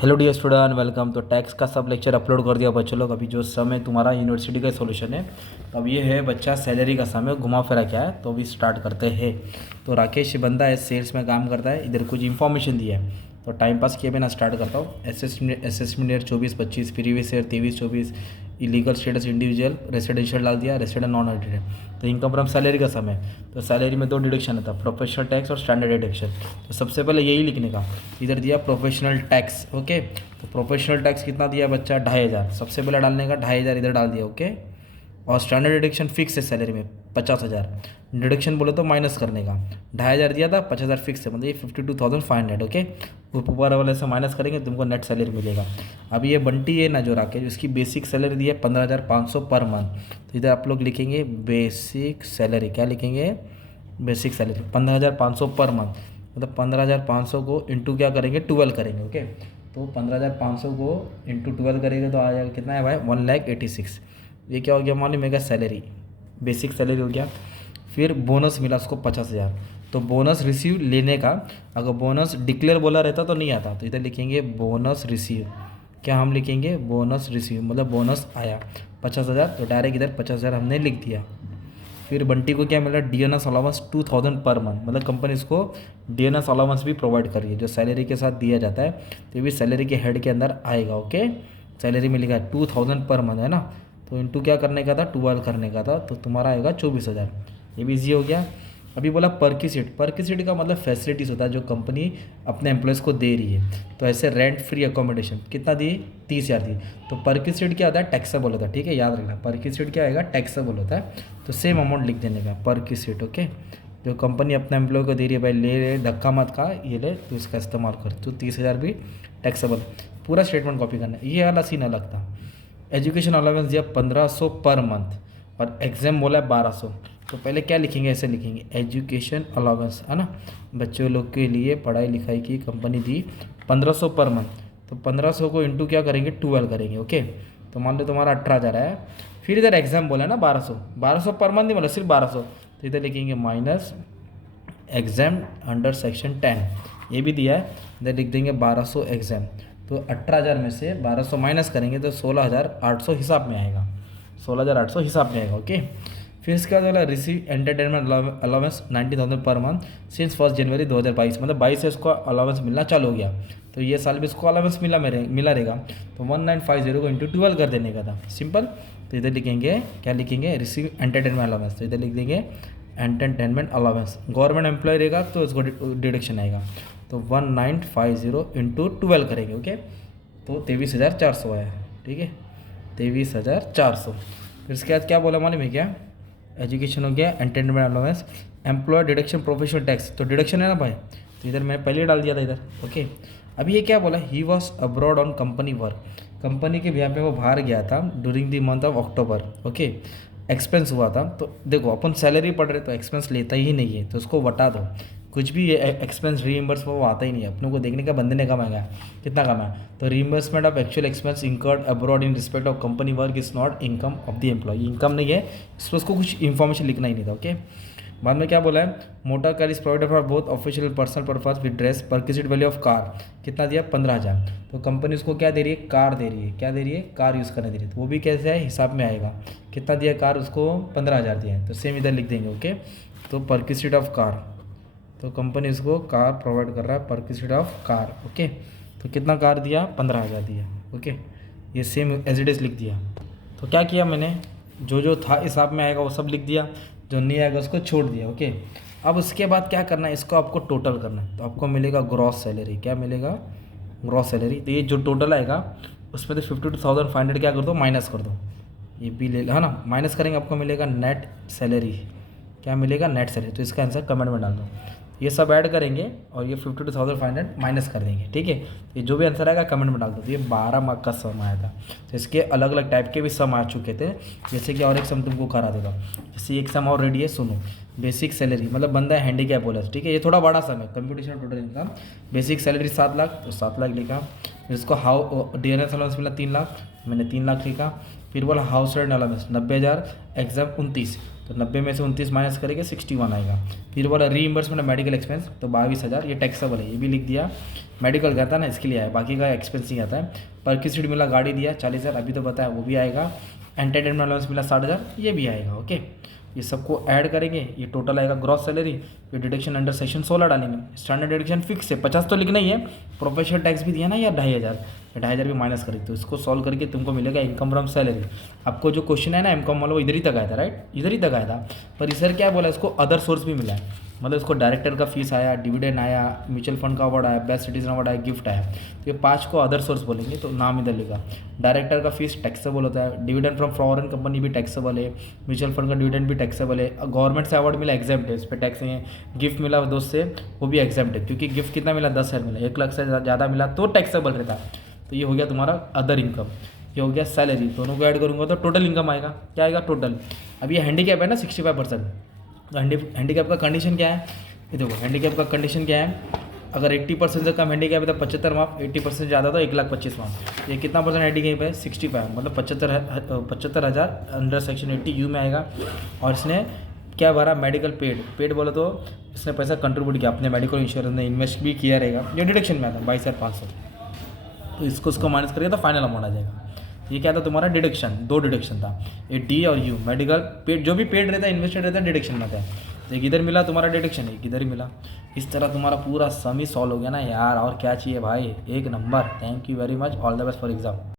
Hello dear student, welcome. तो tax का सब लेक्चर अपलोड कर दिया बच्चों लोग। अभी जो सम है तुम्हारा यूनिवर्सिटी का सॉल्यूशन है। तो अब ये है बच्चा सैलरी का सम है, घुमा फिरा क्या है। तो अभी स्टार्ट करते हैं। तो राकेश बंदा है, सेल्स में काम करता है। इधर कुछ इन्फॉर्मेशन दिया है तो टाइम पास किए बिना स्टार्ट करता हूँ। Assessment year 24-25, previous year 23-24, illegal status individual, residential डाल दिया, रेसिडेंट नॉन रेसिडेंट। तो इनकम फ्रॉम सैलरी का सम है। तो सैलरी में दो डिडक्शन होता है, प्रोफेशनल टैक्स और स्टैंडर्ड डिडक्शन। तो सबसे पहले यही लिखने का। इधर दिया प्रोफेशनल टैक्स, ओके। तो प्रोफेशनल टैक्स कितना दिया बच्चा, 2500। सबसे पहले डालने का 2500 इधर डाल दिया, ओके। और स्टैंडर्ड डिडक्शन फिक्स है सैलरी में 50,000। डिडक्शन बोले तो माइनस करने का, 2500 दिया था, 50,000 फिक्स है, मतलब ये 52,500, ओके। ऊपर वाले से माइनस करेंगे तुमको नेट सैलरी मिलेगा। अब ये बंटी है ना जो राकेश, उसकी बेसिक सैलरी दी है 15,500 पर मंथ। तो इधर आप लोग लिखेंगे बेसिक सैलरी, क्या लिखेंगे, बेसिक सैलरी 15,500 पर मंथ। मतलब 15,500 को इंटू क्या करेंगे, 12 करेंगे, ओके। तो 15,500 को इंटू 12 करेंगे तो आ जाएगा कितना है भाई, 1,86,000। ये क्या हो गया मालूम है, सैलरी, बेसिक सैलरी हो गया। फिर बोनस मिला उसको 50,000। तो बोनस रिसीव लेने का, अगर बोनस डिक्लेयर बोला रहता तो नहीं आता। तो इधर लिखेंगे बोनस रिसीव, क्या हम लिखेंगे, बोनस रिसीव, मतलब बोनस आया 50,000। तो डायरेक्ट इधर 50,000 हमने लिख दिया। फिर बंटी को क्या मिला, डीएनएस अलाउंस 2,000 पर मंथ, मतलब कंपनी इसको डीएनएस अलाउंस भी प्रोवाइड कर रही है जो सैलरी के साथ दिया जाता है। तो ये भी सैलरी के हेड के अंदर आएगा, ओके। सैलरी में लिखा है 2,000 पर मंथ है ना, तो इंटू क्या करने का था, 12 करने का था। तो तुम्हारा आएगा 24,000। ये भी ईजी हो गया। अभी बोला परक्यूसिट। परक्यूसिट का मतलब फैसिलिटीज़ होता है जो कंपनी अपने एम्प्लॉयज़ को दे रही है। तो ऐसे रेंट फ्री अकोमोडेशन कितना दी, 30,000 दी। तो परक्यूसिट क्या होता है, टैक्सेबल होता है, ठीक है, याद रखना। परक्यूसिट क्या आएगा, टैक्सेबल होता है। तो सेम अमाउंट लिख देने का, परक्यूसिट, ओके। जो कंपनी अपने एम्प्लॉय को दे रही है, भाई ले धक्का मत खा, ये ले तो इसका इस्तेमाल कर। तो 30,000 भी टैक्सेबल। पूरा स्टेटमेंट कॉपी करना है, ये वाला सीन अलग था। एजुकेशन अलाउंस दिया 1,500 पर मंथ और एग्जाम बोला है 1,200। तो पहले क्या लिखेंगे, ऐसे लिखेंगे एजुकेशन अलाउंस, है ना, बच्चों लोग के लिए पढ़ाई लिखाई की कंपनी दी 1,500 पर मंथ। तो 1,500 को इंटू क्या करेंगे, 12 करेंगे, ओके। तो मान लो तुम्हारा 18,000 है। फिर इधर एग्जाम बोला है ना 1,200, 1,200 पर मंथ नहीं बोला, सिर्फ 1,200। तो इधर लिखेंगे माइनस एग्जाम अंडर सेक्शन 10, ये भी दिया है। इधर लिख देंगे 1,200 एग्जाम। तो 18,000 में से 1,200 माइनस करेंगे तो 16,800 हिसाब में आएगा, 16,800 हिसाब में आएगा, ओके। फिर इसके बाद वाला receive entertainment allowance 90,000 per month since 1 जनवरी 2022, मतलब 22 से इसको अलाउंस मिलना चालू हो गया। तो ये साल भी इसको अलाउंस मिला रहेगा। तो 1950 को इंटू 12 कर देने का था, सिंपल। तो इधर लिखेंगे, क्या लिखेंगे, रिसीव एंटरटेनमेंट अलाउंस। तो इधर लिख देंगे एंटरटेनमेंट अलाउंस। गवर्नमेंट एम्प्लॉय रहेगा तो इसको डिडक्शन आएगा। तो 1950 इंटू 12 करेंगे, ओके। तो 23,400 आया, ठीक है, 23,400। फिर इसके बाद क्या बोला मालूम है क्या, एजुकेशन हो गया, entertainment allowance, employ deduction, professional tax. तो डिडक्शन है ना भाई, तो इधर मैं पहले डाल दिया था इधर, ओके। अभी ये क्या बोला, he was abroad on company work, company के बिहाफ पे वो बाहर गया था during the month of October, okay. Expense हुआ था। तो देखो अपन सैलरी पढ़ रहे तो एक्सपेंस लेता ही नहीं है, तो उसको बता दो। कुछ भी एक्सपेंस रीइंबर्स वो आता ही नहीं है, अपने को देखने का बंदे ने कमाया कितना कमाया। तो reimbursement of actual expense incurred abroad in respect of company work is not income of the employ, income नहीं है, इसमें उसको कुछ इन्फॉर्मेशन लिखना ही नहीं था, ओके। बाद में क्या बोला है, motor car is provided for both official personal purpose with dress, perquisite value of car कितना दिया, 15,000। तो कंपनी उसको क्या दे रही है, कार दे रही है, क्या दे रही है, कार यूज़ करने दे रही है। तो वो भी कैसे है, हिसाब में आएगा। कितना दिया कार, उसको 15,000 दिया है। तो सेम इधर लिख देंगे, ओके। तो परक्यूसिट ऑफ कार, तो कंपनी इसको कार प्रोवाइड कर रहा है, परक्यूसिट ऑफ कार, ओके। तो कितना कार दिया, 15,000 दिया, ओके। ये सेम एज इट इज़ लिख दिया। तो क्या किया मैंने, जो जो था हिसाब में आएगा वो सब लिख दिया, जो नहीं आएगा उसको छोड़ दिया, ओके। अब उसके बाद क्या करना है, इसको आपको टोटल करना है। तो आपको मिलेगा ग्रॉस सैलरी, क्या मिलेगा, ग्रॉस सैलरी। तो ये जो टोटल आएगा उसमें तो 52,500 क्या कर दो, माइनस कर दो, ये भी ले लो, है ना, माइनस करेंगे आपको मिलेगा नेट सैलरी, क्या मिलेगा, नेट सैलरी। तो इसका आंसर कमेंट में डाल दो। ये सब ऐड करेंगे और ये 52,500 माइनस कर देंगे, ठीक है। ये जो भी आंसर आएगा कमेंट में डाल दो। तो ये 12 मार्क का सम आया था। तो इसके अलग अलग टाइप के भी सम आ चुके थे, जैसे कि और एक सम तुमको करा देगा। जैसे एक सम और रेडी है, सुनो। बेसिक सैलरी मतलब बंदा है हैंडीकैप बोला, ठीक है, ये थोड़ा बड़ा सम है, computation total income. Basic salary 7 lakh, तो 7 लाख लिखा। फिर इसको डीएनएस अलाउंस मिला 3 लाख, मैंने 3 लाख लिखा। फिर बोला हाउस रेंट अलाउंस 90,000, एग्जाम 29। तो 90 में से 29 माइनस करेंगे 61 आएगा। फिर बोला रीइंबर्समेंट मेडिकल एक्सपेंस, तो 22,000 ये टैक्सेबल है, ये भी लिख दिया। मेडिकल कहता है ना, इसके लिए आया, बाकी का एक्सपेंस नहीं आता है। पर किसी मिला गाड़ी दिया 40,000, अभी तो बताया, वो भी आएगा। एंटरटेनमेंट अलाउंस मिला 60,000, ये भी आएगा। ओके, ये सबको ऐड करेंगे, ये टोटल आएगा ग्रॉस सैलरी। ये डिडक्शन अंडर सेक्शन 16 डालेंगे। स्टैंडर्ड डिडक्शन फिक्स है 50 तो लिखना ही है। प्रोफेशनल टैक्स भी दिया ना यार 2,500, 2,500 भी माइनस करें, तो इसको सॉल्व करके तुमको मिलेगा इनकम फ्रॉम सैलरी। आपको जो क्वेश्चन है ना एमकॉम वाला, वो इधर ही तक आया था, राइट, इधर ही तक आया था। पर सर क्या बोला, इसको अदर सोर्स भी मिला है, मतलब इसको डायरेक्टर का फीस आया, डिविडेंड आया, म्यूचुअल फंड का अवार्ड आया, बेस्ट सिटीजन अवार्ड आया, गिफ्ट आया। तो ये 5 को अदर सोर्स बोलेंगे, तो नाम इधर लिखा। डायरेक्टर का फीस टैक्सेबल होता है, डिविडेंड फ्रॉम फॉरेन कंपनी भी टैक्सेबल है, म्यूचुअल फंड का डिविडेंड भी टैक्सेबल है, गवर्नमेंट से अवार्ड मिला एग्जाम्प्ट है, इस पर टैक्स नहीं है। गिफ्ट मिला दोस्त से, वो भी एग्जाम्प्ट है, क्योंकि गिफ्ट कितना मिला 10,000 मिला, 1 लाख से ज़्यादा मिला तो टैक्सेबल रहता है। तो ये हो गया तुम्हारा अदर इनकम, ये हो गया सैलरी। दोनों को ऐड करूँगा तो टोटल इनकम आएगा, क्या आएगा टोटल। अब ये हैंडीकैप है ना 65%, तो हैंडीकैप का कंडीशन क्या है, ये देखो हैंडीकैप का कंडीशन क्या है। अगर 80% से कम हैंडीकैप है तो 75 माफ, 80% ज़्यादा तो 1,25,000 माफ। ये कितना परसेंट हैंडीकैप है 65, मतलब 75,000 अंडर सेक्शन 80 यू में आएगा। और इसने क्या भरा, मेडिकल पेड बोले तो इसने पैसा कंट्रीब्यूट किया, अपने मेडिकल इंश्योरेंस में इन्वेस्ट भी किया रहेगा, जो डिडक्शन में आता 22,500। तो इसको माइनस करेगा तो फाइनल अमाउंट आ जाएगा। ये क्या था तुम्हारा डिडक्शन, 2 डिडक्शन था, ये डी और यू। मेडिकल पेड जो भी पेड रहता है, इन्वेस्टेड रहता है, डिडक्शन में आता है। तो एक इधर मिला तुम्हारा डिडक्शन, एक इधर ही मिला। इस तरह तुम्हारा पूरा सम ही सॉल्व हो गया ना यार, और क्या चाहिए भाई, एक number. Thank you very much, all the best for exam.